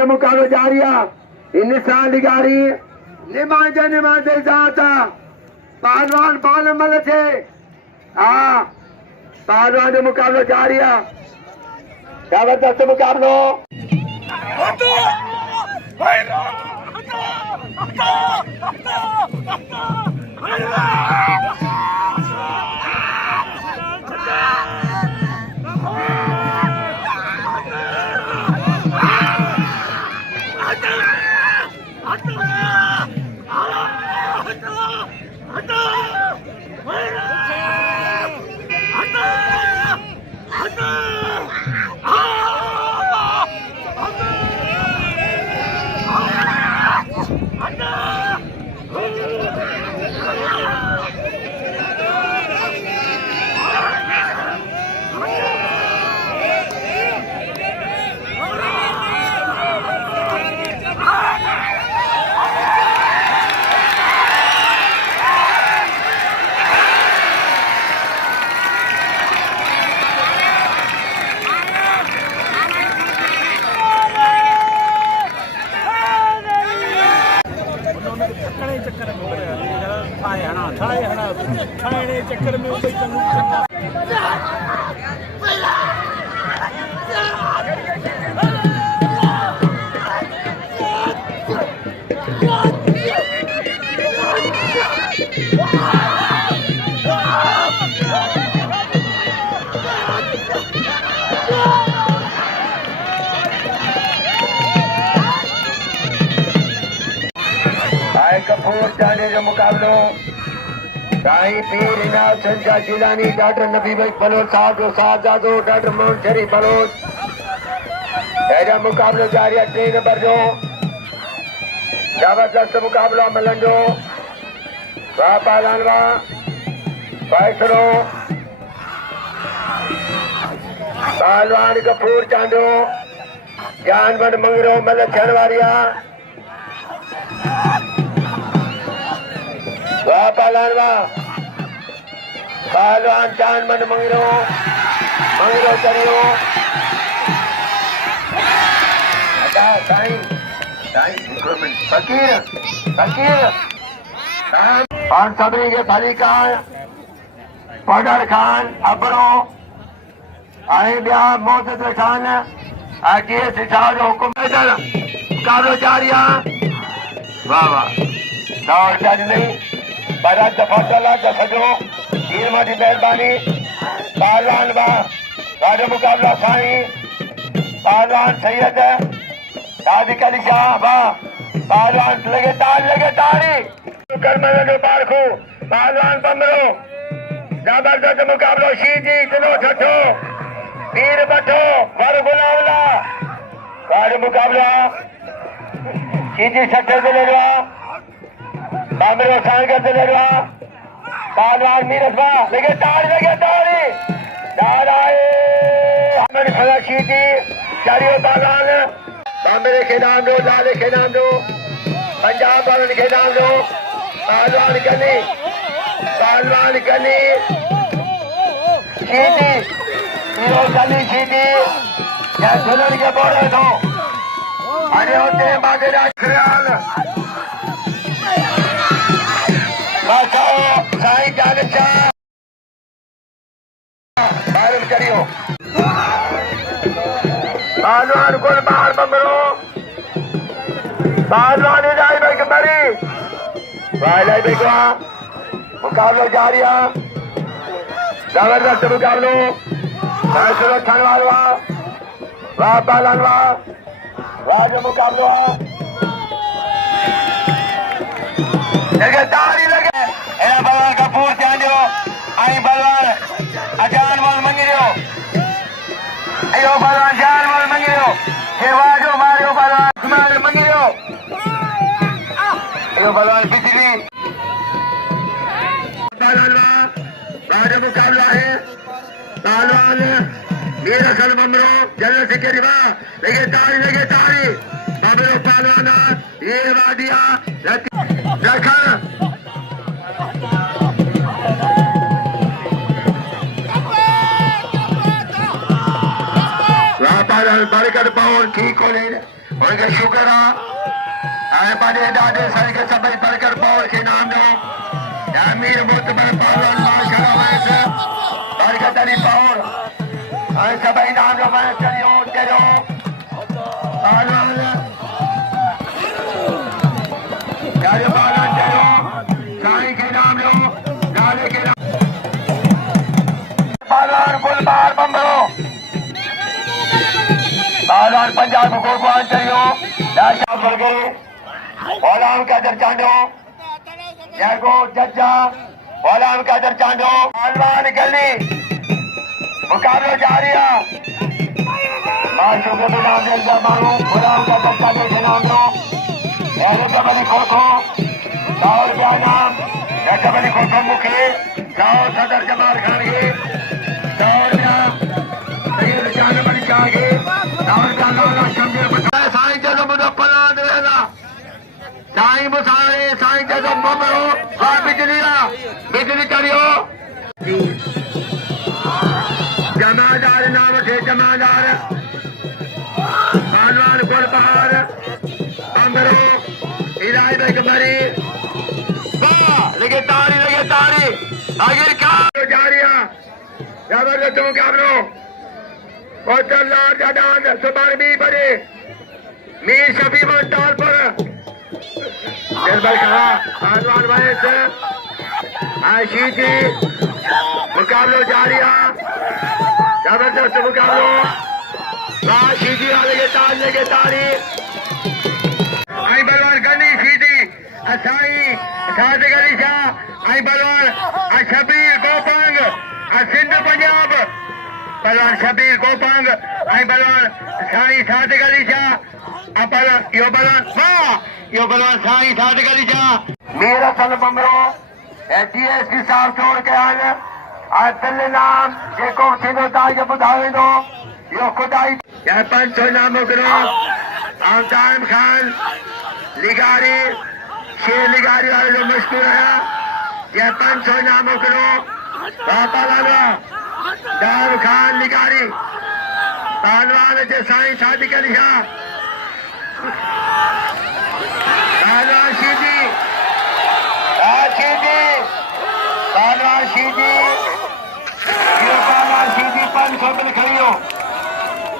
वाले मुकाबला जारिया इंसान दिगारी निमाजे जाता पहलवान बाल मल थे हाँ पहलवान मुकाबला जारिया जबरदस्त मुकाबलो चक्कर में कपूर जाने जो मुकाबलों शाही पीर इनाम संजा जिलानी डॉक्टर नबी भाई बलोच साहब जो साहबजादो डॉक्टर मोहन शरीफ बलोच ऐसा मुकाबला जारी है 3 नंबर जो जबरदस्त मुकाबला मिलन जो पालानवा फैसलो पहलवान कपूर चांदो जानवर मंगरो मल छनवारिया पहलवानवा पहलवान चांद मन मंगरो करियो फकीर और सबरी के फली खान पौडर खान अबरो आई ब्या मोहम्मद खान आगे सिसार हुकुम कारो जारिया वाह वाह दौड़ जारी नहीं बड़ा दफा चला सजो तीर माटी मेहरबानी पहलवान वाले मुकाबला साई पहलवान सैयद सादिक अली शाह वाह पहलवान लगे ताड़ी कर्मलो पारखू पहलवान बमरो जबरदस्त मुकाबलो शीजी चलो छठो वीर बठो वर गुलावला वाले मुकाबला शीजी छठे से लड़वा बामरो सांगा से लड़वा पहलवान मीरसवा लगे ताड़ी दाराए हमने खड़ा शीजी चारियों पहलवान बामरे के नाम दो लाले के नाम दो पंजाब वाले के नाम दो पहलवान गली शीजी हीरो गली शीजी या दुल्हन के बोले दो अरे होते हैं बागे राज ख्याल साई जाने बारम करियो पहलवान को बाहर बमरो पहलवान जाए भाई कमरी भाई बेगवा मुकाबला जारिया जबरदस्त मुकाबलो फैसलो छनवालवा वाह पहलवानवा वाह जो मुकाबलो लगे ताड़ी लगे एना बलवान कपूर ध्यान दो आई बलवान अजान वाल मंगियो अयो बलवान जान वाल मंगियो हे वाजो मारियो बलवान मार मंगियो अयो बलवान बिजली पहलवानवा वाह जो मुकाबला है पहलवान मेरा सल बमरो जल्द से के रिवा लगे ताड़ी बमरो पहलवाना ये वादिया रखा बरकत पाओ ठीक हो के शुक्र है बड़े दादे सर के सभी पढ़कर पौर के नाम लो मीर मुतबर पौर माशा बरकत अली पौर सभी नाम लो मैं चलियो तेरो साईं के नाम लो लाले के नाम बालार गुलबार बम्बरो बालार पंजाब को गुआन चलियो दाशा बरगरे ओलाम का दर चांडो जयगो जज्जा ओलाम का दर चांडो अलवान गली मुकाबला जारी है माशूक के नाम दे जमानो ओलाम का दर चांडो के नाम लो ऐसे कबली खोखो राहुल क्या नाम या कबली खोखो मुखी राहुल सदर जमाल खान के राहुल क्या सैयद जान बली जागे राहुल क्या नाम शमशेर बता साईं जगह मुदप्पला देला साईं मुसारे साईं जगह बमरो सा बिजली करियो जमादार नाम थे जमादार पानवान गुलबहार बमरो इलाही बेग मरी लगे तारी आगे क्या जारिया जबरदस्त मुकाबलो कोचर लाल जादान सुबह भी बड़े मीर शफी मंटाल पर दिलबर कहा आनवान वैस आशीजी मुकाबलो जारिया जबरदस्त मुकाबलो आशीजी लगे तारी आई बलवान गनी सीधी असाई साथ गली शाह आई बलवान शबीर गोपांग सिंध पंजाब बलवान शबीर गोपांग आई बलवान साई साथ गली शाह यो बलवान साई साथ गली शाह मेरा सल बमरो डीएसपी साहब छोड़ के आए आज दिल्ली नाम जेको थींदो तव्हांखे ॿुधाईंदो इहो खुदाई या 500 इनाम मोकिलियो आमदान खान लिगारी शेर लिगारी वाले जो मशहूर है यह 500 इनाम मोकिलियो बापा लाला दार खान लिगारी पहलवान जे साईं शादी करी छा पहलवान शीदी पहलवान शीदी 500 में खड़ियो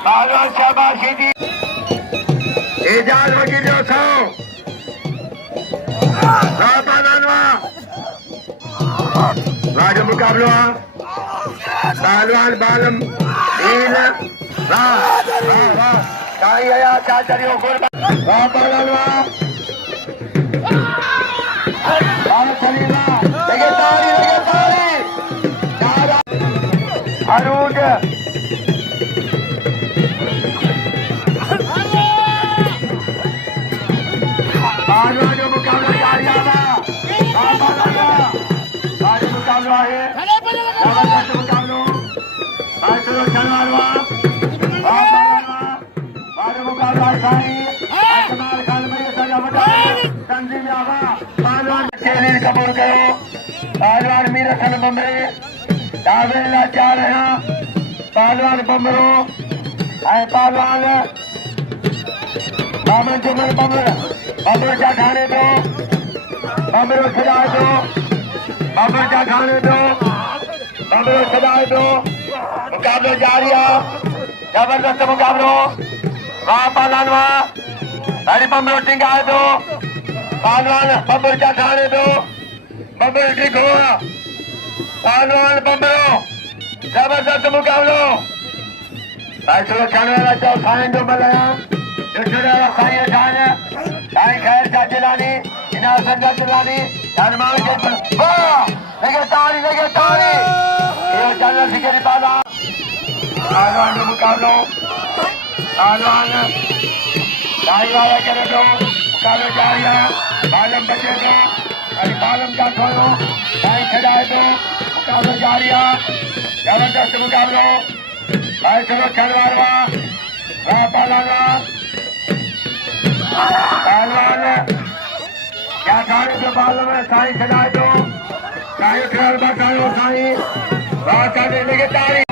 पहलवान शाहबाज शीदी एजाज वकील जो सौ राजू मुकाबलो पहलवान बालम हील साईं आया चाचरियो पहलवान लगे तारी अरूज पहलवान जो मुकाबला जारी मुकाबला है जबरदस्त मुकाबलो चलो चलवारवा मुकाबला साईं कमाल खान में सजा बता तंजीम आवा पहलवान चैलेंज कबूल करो पहलवान मीरा सन बमरे दावेला जा रहे हैं पहलवान बमरो आए पहलवान बामन जुमन बमरो जा खाने दो बमरो सजाए दो बमरो जा खाने दो बमरो सजाए दो मुकाबलो जारी है जबरदस्त मुकाबलो वाह पहलवान वाह हरी बमरो टिंगाए दो पहलवान बमरो जा खाने दो बमरो ठीक हुआ पहलवान बमरो जबरदस्त मुकाबलो फैसलो चढ़ने वाला चौ साईं जो मलाया साईं खान साईं खैर का जिलानी इनासर का जिलानी हनुमान के लगे तारी ये चलना सिकरी पाला पहलवान जो मुकाबलो पहलवान साईं वाला करे दो मुकाबलो जारी है बालम बचे दो अरे बालम का खोलो साईं खड़ाए दो मुकाबलो जारी है जबरदस्त मुकाबलो फैसलो चलवारवा पहलवान क्या खाने के बालों में साईं खिलाए दो साईं खिलाए बताओ साईं बात करने लगे तारी